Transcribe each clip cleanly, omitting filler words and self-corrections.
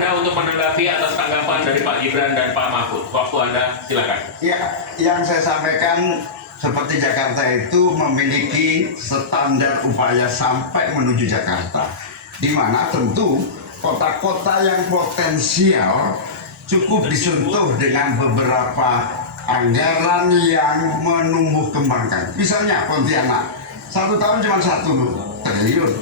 Anda untuk menanggapi atas tanggapan dari Pak Gibran dan Pak Mahfud. Waktu Anda silakan. Ya, yang saya sampaikan seperti Jakarta itu memiliki standar upaya sampai menuju Jakarta, di mana tentu kota-kota yang potensial cukup disentuh dengan beberapa anggaran yang menumbuh kembangkan. Misalnya Pontianak, 1 tahun cuma 1 triliun.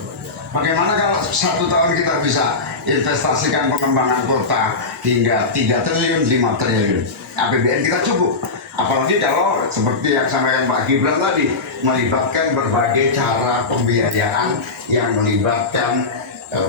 Bagaimana kalau 1 tahun kita bisa investasikan pengembangan kota hingga 3 triliun, 5 triliun. APBN kita cukup. Apalagi kalau seperti yang sampaikan Pak Gibran tadi, melibatkan berbagai cara pembiayaan yang melibatkan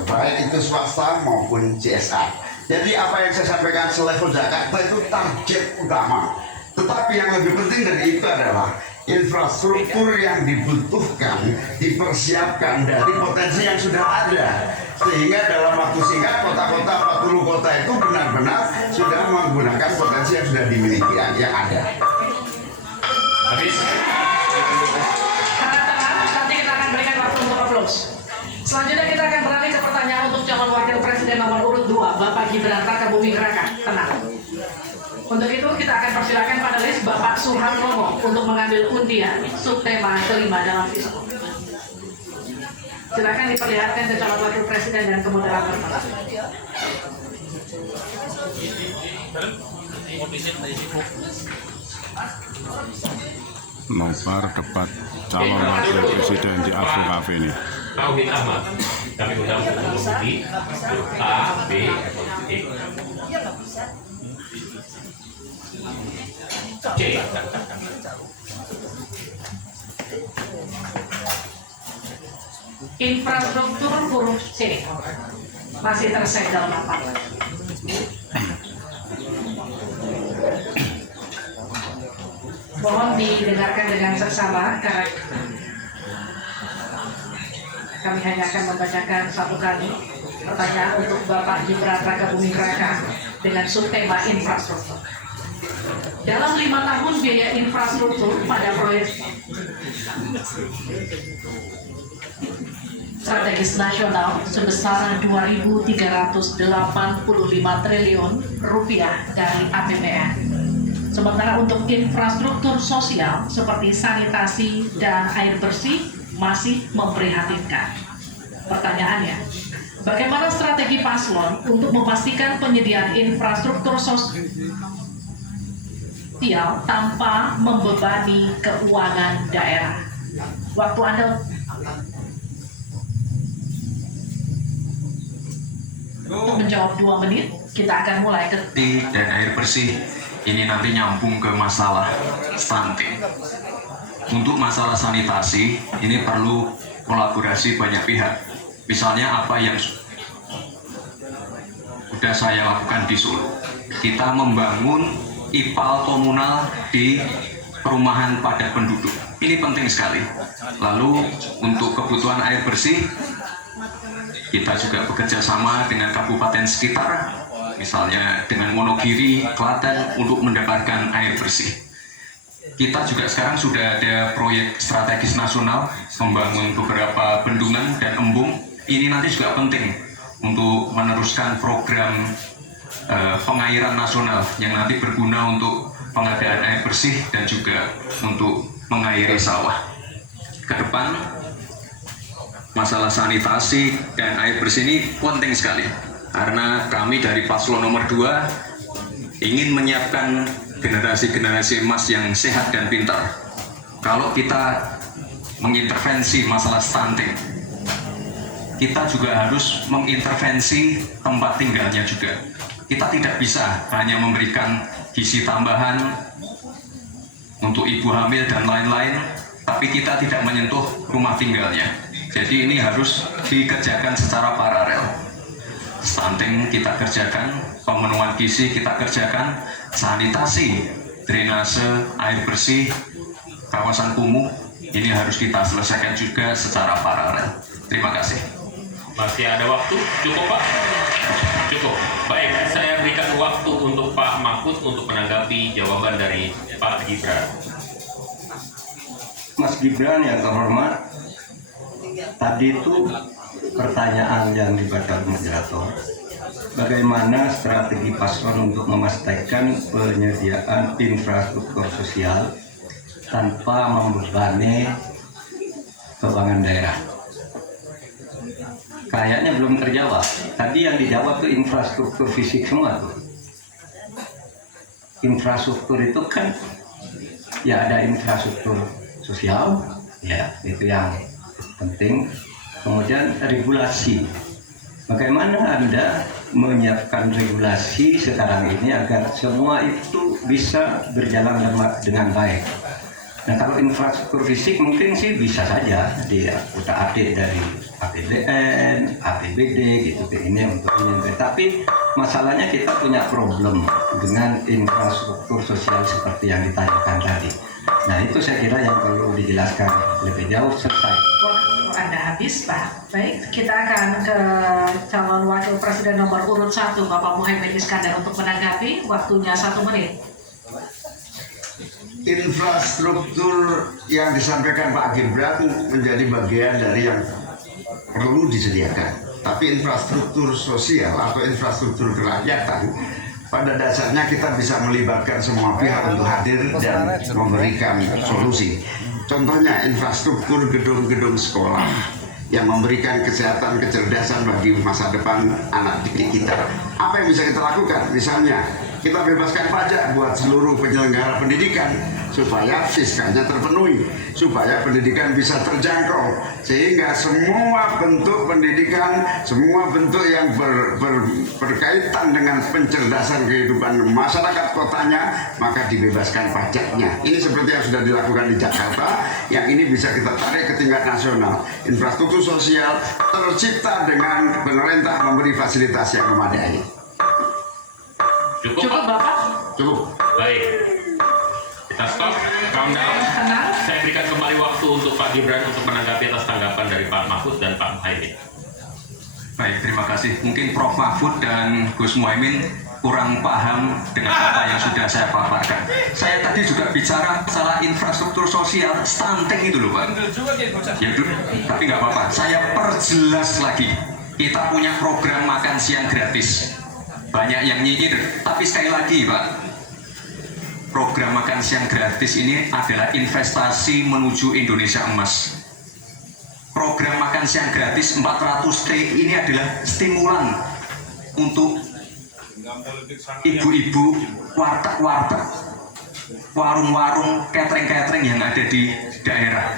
baik itu swasta maupun CSR. Jadi apa yang saya sampaikan selevel Jakarta itu target utama. Tetapi yang lebih penting dari itu adalah infrastruktur yang dibutuhkan dipersiapkan dari potensi yang sudah ada, sehingga dalam waktu singkat kota-kota 40 kota itu benar-benar sudah menggunakan potensi yang sudah dimiliki yang ada. Habis. Nanti kita akan berikan waktu untuk aplaus. Selanjutnya kita akan beralih ke pertanyaan untuk calon wakil presiden nomor urut 2 Bapak Gibran Rakabuming Raka. Tenang. Untuk itu kita akan persilakan panelis Bapak Suhartono untuk mengambil undian subtema kelima dalam Visco. Silakan diperlihatkan ke calon wakil presiden dan ke moderator. Nobar debat calon wakil presiden di Afro Cafe ini. Tauhid Ahmad, kami undang untuk mengundi A, B, E, C. Infrastruktur huruf C masih tersegel rapat. Mohon didengarkan dengan seksama karena kami hanya akan membacakan 1 kali pertanyaan untuk Bapak Gibran Rakabuming Raka dengan subtema infrastruktur. Dalam 5 tahun biaya infrastruktur pada proyek strategis nasional sebesar 2.385 triliun rupiah dari APBN. Sementara untuk infrastruktur sosial seperti sanitasi dan air bersih masih memprihatinkan. Pertanyaannya, bagaimana strategi paslon untuk memastikan penyediaan infrastruktur sosial tanpa membebani keuangan daerah? Waktu Anda. Untuk menjawab 2 menit, kita akan mulai ke dan air bersih. Ini nanti nyambung ke masalah stunting. Untuk masalah sanitasi, ini perlu kolaborasi banyak pihak. Misalnya apa yang sudah saya lakukan di Solo. Kita membangun IPAL komunal di perumahan padat penduduk. Ini penting sekali. Lalu untuk kebutuhan air bersih, kita juga bekerja sama dengan kabupaten sekitar, misalnya dengan Wonogiri, Klaten, untuk mendapatkan air bersih. Kita juga sekarang sudah ada proyek strategis nasional membangun beberapa bendungan dan embung. Ini nanti juga penting untuk meneruskan program pengairan nasional yang nanti berguna untuk pengadaan air bersih dan juga untuk mengairi sawah. Ke depan, masalah sanitasi dan air bersih ini penting sekali. Karena kami dari paslon nomor 2 ingin menyiapkan generasi-generasi emas yang sehat dan pintar. Kalau kita mengintervensi masalah stunting, kita juga harus mengintervensi tempat tinggalnya juga. Kita tidak bisa hanya memberikan gizi tambahan untuk ibu hamil dan lain-lain, tapi kita tidak menyentuh rumah tinggalnya. Jadi ini harus dikerjakan secara paralel. Stunting kita kerjakan, pemenuhan gizi kita kerjakan, sanitasi, drainase, air bersih, kawasan kumuh, ini harus kita selesaikan juga secara paralel. Terima kasih. Masih ada waktu? Cukup, Pak? Cukup. Baik, saya berikan waktu untuk Pak Mahfud untuk menanggapi jawaban dari Pak Gibran. Mas Gibran yang terhormat, tadi itu pertanyaan yang dibacakan moderator bagaimana strategi paslon untuk memastikan penyediaan infrastruktur sosial tanpa membebani keuangan daerah. Kayaknya belum terjawab. Tadi yang dijawab tuh infrastruktur fisik semua tuh. Infrastruktur itu kan ya ada infrastruktur sosial, ya itu yang penting. Kemudian regulasi. Bagaimana Anda menyiapkan regulasi sekarang ini agar semua itu bisa berjalan dengan baik? Nah, kalau infrastruktur fisik mungkin sih bisa saja diutak-atik dari APBN, APBD gitu ini untuk ini. Tapi masalahnya kita punya problem dengan infrastruktur sosial seperti yang ditanyakan tadi. Nah, itu saya kira yang perlu dijelaskan lebih jauh. Selesai. Waktu Anda habis, Pak. Baik, kita akan ke calon wakil presiden nomor urut 1, Bapak Muhaimin Iskandar, untuk menanggapi. Waktunya 1 menit. Infrastruktur yang disampaikan Pak Gibran menjadi bagian dari yang perlu disediakan. Tapi infrastruktur sosial atau infrastruktur kerakyatan pada dasarnya kita bisa melibatkan semua pihak untuk hadir dan memberikan solusi. Contohnya infrastruktur gedung-gedung sekolah yang memberikan kesehatan, kecerdasan bagi masa depan anak didik kita. Apa yang bisa kita lakukan? Misalnya, kita bebaskan pajak buat seluruh penyelenggara pendidikan supaya fiskalnya terpenuhi, supaya pendidikan bisa terjangkau, sehingga semua bentuk pendidikan, semua bentuk yang berkaitan dengan pencerdasan kehidupan masyarakat kotanya, maka dibebaskan pajaknya. Ini seperti yang sudah dilakukan di Jakarta, yang ini bisa kita tarik ke tingkat nasional. Infrastruktur sosial tercipta dengan pemerintah memberi fasilitas yang memadai. Cukup, Cukup, Pak? Bapak? Cukup. Baik. Kita stop, countdown. Tenang. Saya berikan kembali waktu untuk Pak Gibran untuk menanggapi atas tanggapan dari Pak Mahfud dan Pak Muhaimin. Baik, terima kasih. Mungkin Prof. Mahfud dan Gus Muhaimin kurang paham dengan apa yang sudah saya paparkan. Saya tadi juga bicara masalah infrastruktur sosial, stunting itu loh Pak. Ya, tapi nggak apa-apa. Saya perjelas lagi. Kita punya program makan siang gratis. Banyak yang nyinyir, tapi sekali lagi Pak, program makan siang gratis ini adalah investasi menuju Indonesia emas. Program makan siang gratis 400T ini adalah stimulan untuk ibu-ibu, warteg-warteg, warung-warung, catering-catering yang ada di daerah.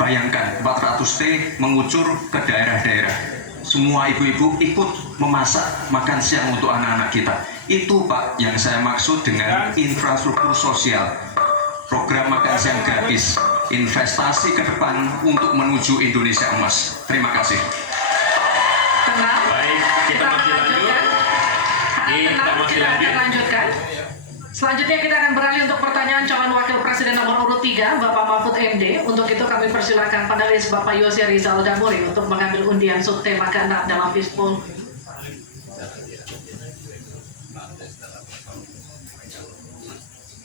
Bayangkan 400T mengucur ke daerah-daerah. Semua ibu-ibu ikut memasak makan siang untuk anak-anak kita. Itu Pak yang saya maksud dengan infrastruktur sosial. Program makan siang gratis, investasi ke depan untuk menuju Indonesia emas. Terima kasih. Tenang. Baik, kita masih lanjut. Tenang, kita akan lanjutkan. Selanjutnya kita akan beralih untuk pertanyaan calon wakil presiden nomor urut 3, Bapak Mahfud MD. Untuk itu kami persilakan panelis Bapak Yose Rizal Damuri untuk mengambil undian subtema ke-6 dalam Fishbowl